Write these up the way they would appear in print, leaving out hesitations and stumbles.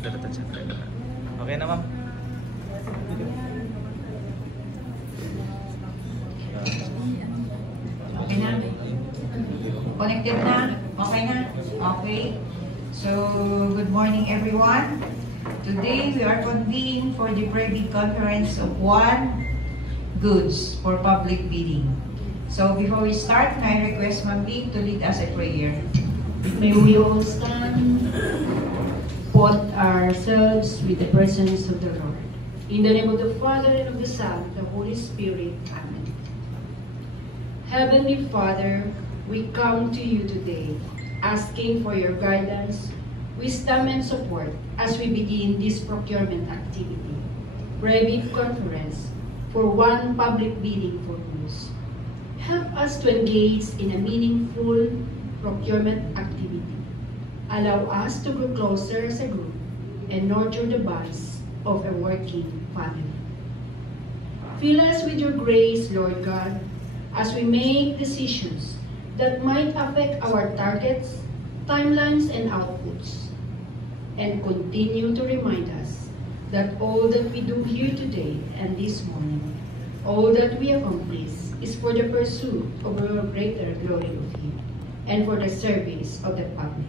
Okay na, ma'am? Okay na? Connected na? Okay na? Okay. So, good morning everyone. Today we are convening for the private conference of one goods for public bidding. So, before we start, may I request Ma'am Lee to lead us a prayer. May we all stand, put ourselves with the presence of the Lord. In the name of the Father, and of the Son, and the Holy Spirit. Amen. Heavenly Father, we come to you today, asking for your guidance, wisdom, and support as we begin this procurement activity, private conference for one public bidding for goods. Help us to engage in a meaningful procurement activity. Allow us to grow closer as a group and nurture the bonds of a working family. Fill us with your grace, Lord God, as we make decisions that might affect our targets, timelines, and outputs. And continue to remind us that all that we do here today and this morning, all that we accomplish is for the pursuit of our greater glory of you and for the service of the public.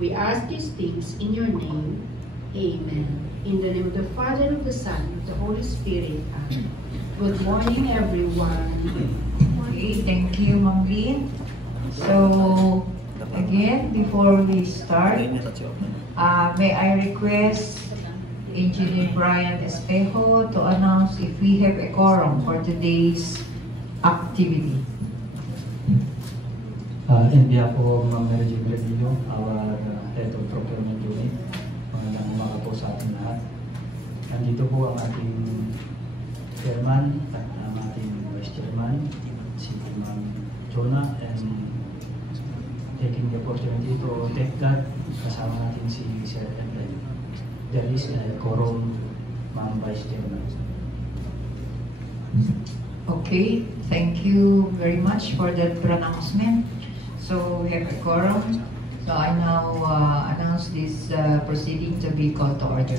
We ask these things in your name. Amen. In the name of the Father, and of the Son, and of the Holy Spirit. Amen. Good morning, everyone. Okay, thank you, Ma'am Lee. So, again, before we start, may I request Engineer Brian Espejo to announce if we have a quorum for today's activity. In behalf of Ma'am Mary Jane Gradillo, our Head of Procurement Unit, magandang umaga po sa ating lahat. Nandito po ang ating Chairman at ang ating Vice Chairman, si Ma'am Jonah, and taking the opportunity to thank God, kasama natin si Sir Edwin. There is a quorum, Ma'am Vice Chairman. Okay, thank you very much for that pronouncement. So we have a quorum. So I now announce this proceeding to be called to order.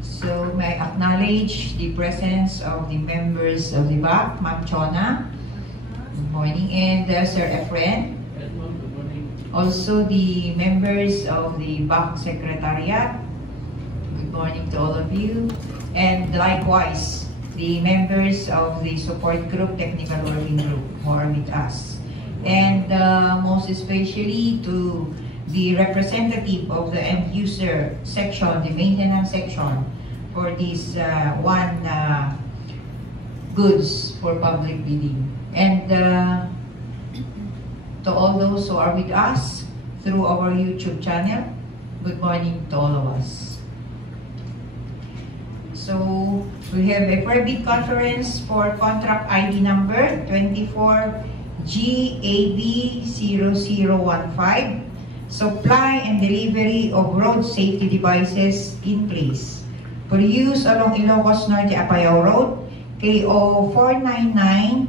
So may I acknowledge the presence of the members of the BAC, Ma'am Chona, good morning, and Sir Efren. Also the members of the BAC Secretariat, good morning to all of you. And likewise, the members of the support group, technical working group, who are with us. And most especially to the representative of the end user section, the maintenance section, for this one goods for public bidding. And to all those who are with us through our YouTube channel, good morning to all of us. So we have a private conference for contract ID number 24GAB0015, supply and delivery of road safety devices in place for use along Ilocos Norte Apayao Road, KO 499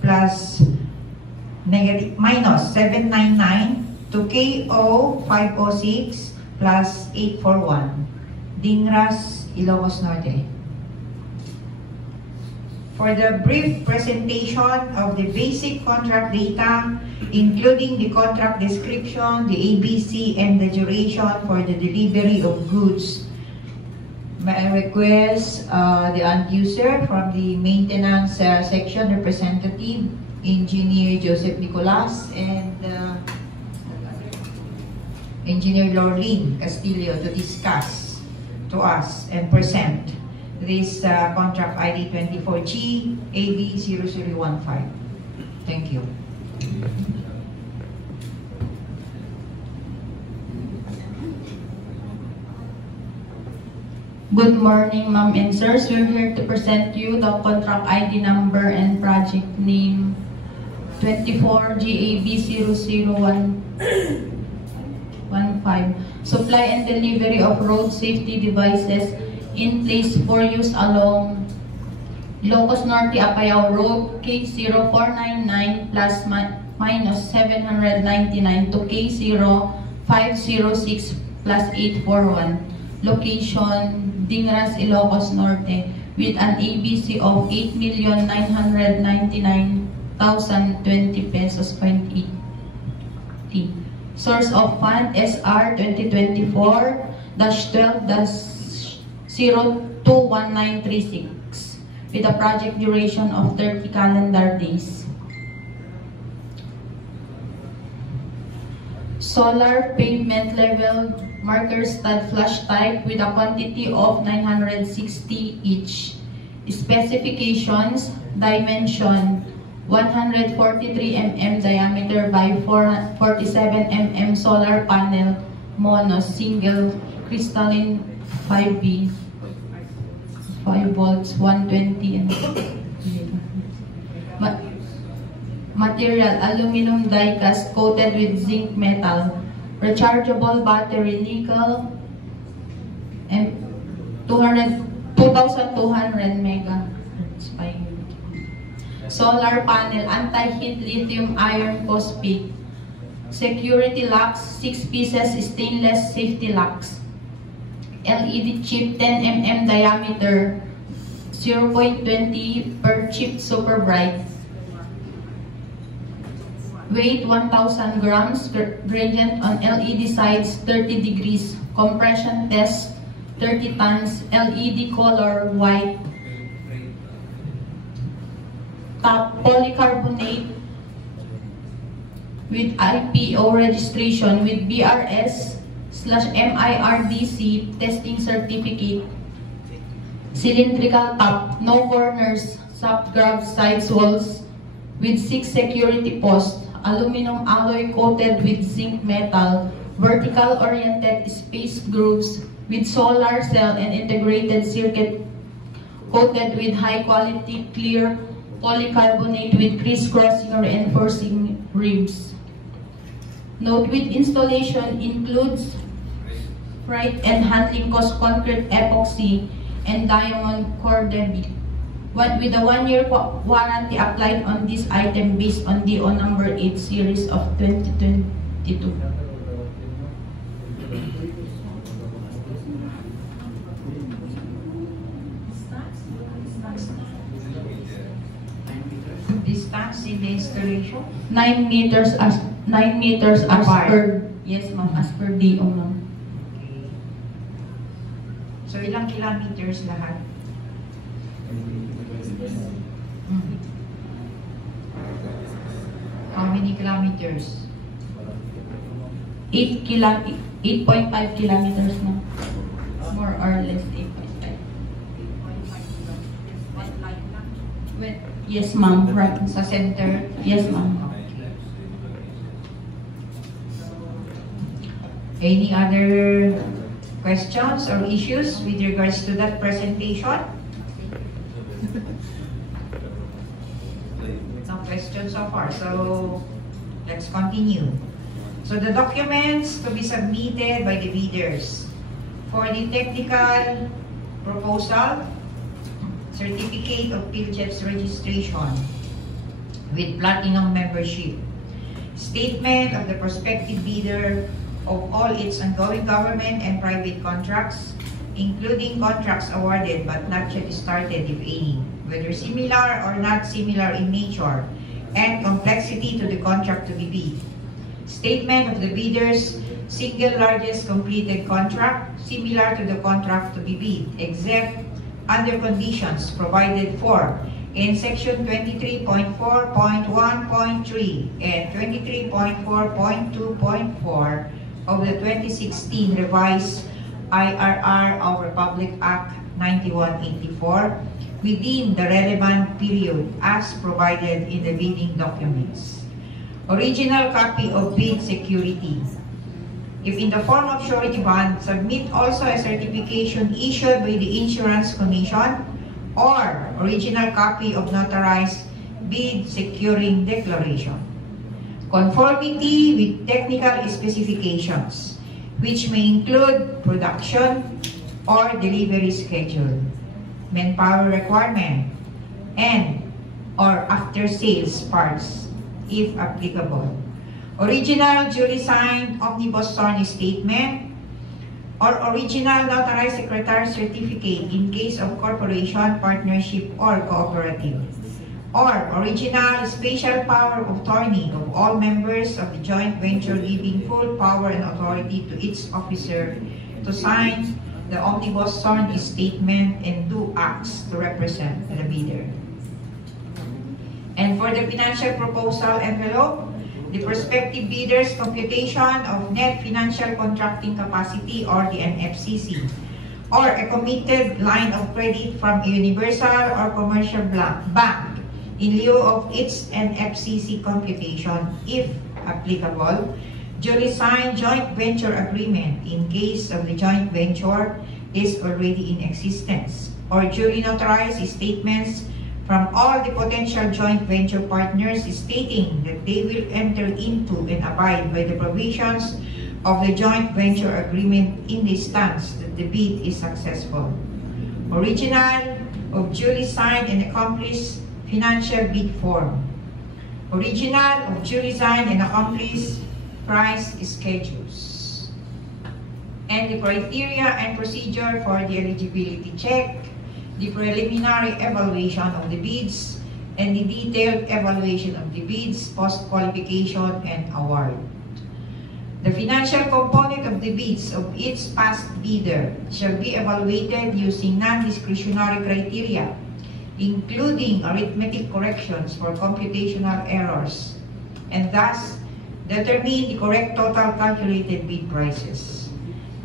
plus minus 799 to KO 506 plus 841, Dingras, Ilocos Norte. For the brief presentation of the basic contract data, including the contract description, the ABC, and the duration for the delivery of goods, may I request the end user from the maintenance section representative, Engineer Joseph Nicolas, and Engineer Lorlene Castillo to discuss to us and present this contract ID 24G AB0015. Thank you. Good morning, ma'am and sirs. We're here to present you the contract ID number and project name 24GAB0015. Supply and delivery of road safety devices in place for use along Ilocos Norte Apayao Road, K0499 plus minus 799 to K0506 plus 841, location, Dingras, Ilocos Norte, with an ABC of 8,999,020 pesos, 0.80. Source of fund SR 2024-12-021936 with a project duration of 30 calendar days. Solar pavement level marker stud flash type with a quantity of 960 each. Specifications, dimension 143 mm diameter by 47 mm solar panel, mono, single, crystalline 5B, 5 volts, 120 and material, aluminum die-cast coated with zinc metal, rechargeable battery, nickel, and 2,200 mega. Solar panel, anti-heat lithium iron phosphate. Security locks, 6 pieces stainless safety locks. LED chip 10 mm diameter, 0.20 per chip, super bright. Weight 1,000 grams, gradient on LED sides 30 degrees. Compression test 30 tons, LED color white. Top polycarbonate with IPO registration with BRS/MIRDC testing certificate. Cylindrical top, no corners, soft grab sides walls with 6 security posts. Aluminum alloy coated with zinc metal. Vertical oriented spaced grooves with solar cell and integrated circuit coated with high quality clear polycarbonate with crisscrossing reinforcing ribs. Note with installation includes freight and handling cost concrete epoxy and diamond core debit. With a 1-year warranty applied on this item based on DO number 8 series of 2022. Distance in the installation? 9 meters as Apart. per, yes ma'am, as per DO ma'am. Okay. So ilang kilometers lahat? How many kilometers? 8.5 kilometers ma'am. More or less 8.5. Yes ma'am, right. Sa center? Yes ma'am. Any other questions or issues with regards to that presentation? No questions so far, so let's continue. So the documents to be submitted by the bidders for the technical proposal, certificate of PhilJEP's registration with platinum membership, statement of the prospective bidder of all its ongoing government and private contracts, including contracts awarded but not yet started, if any, whether similar or not similar in nature, and complexity to the contract to be bid. Statement of the bidder's single largest completed contract, similar to the contract to be bid, except under conditions provided for in Section 23.4.1.3 and 23.4.2.4 of the 2016 revised IRR of Republic Act 9184 within the relevant period as provided in the bidding documents. Original copy of bid security. If in the form of surety bond, submit also a certification issued by the Insurance Commission or original copy of notarized bid securing declaration. Conformity with technical specifications, which may include production or delivery schedule, manpower requirement, and or after-sales parts, if applicable. Original duly signed omnibus SORNI statement, or original notarized secretary certificate in case of corporation, partnership, or cooperative, or original special power of attorney of all members of the joint venture giving full power and authority to its officer to sign the omnibus sworn statement and do acts to represent the bidder. And for the financial proposal envelope, the prospective bidder's computation of net financial contracting capacity, or the NFCC, or a committed line of credit from a universal or commercial bank in lieu of its NFCC computation, if applicable, duly signed joint venture agreement in case of the joint venture is already in existence, or duly notarized statements from all the potential joint venture partners stating that they will enter into and abide by the provisions of the joint venture agreement in the stance that the bid is successful. Original of duly signed and accomplished financial bid form. Original of duly signed and accomplished price schedules. And the criteria and procedure for the eligibility check, the preliminary evaluation of the bids, and the detailed evaluation of the bids, post-qualification, and award. The financial component of the bids of each past bidder shall be evaluated using non-discretionary criteria, including arithmetic corrections for computational errors, and thus determine the correct total calculated bid prices.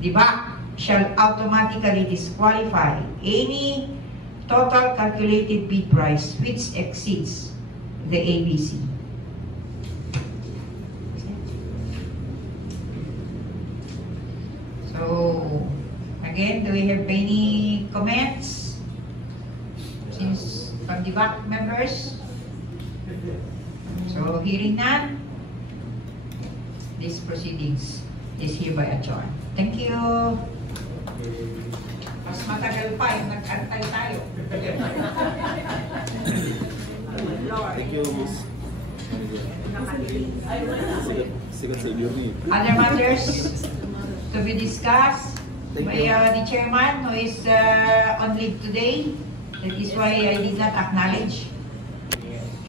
The BAC shall automatically disqualify any total calculated bid price which exceeds the ABC. So, again, do we have any comments since from the BAC members? So, hearing none, this proceedings is hereby adjourned. Thank you. Mas matagal pa yung nag-antay tayo. Thank you, Miss. Other matters to be discussed by the chairman who is on leave today. That is why I did not acknowledge.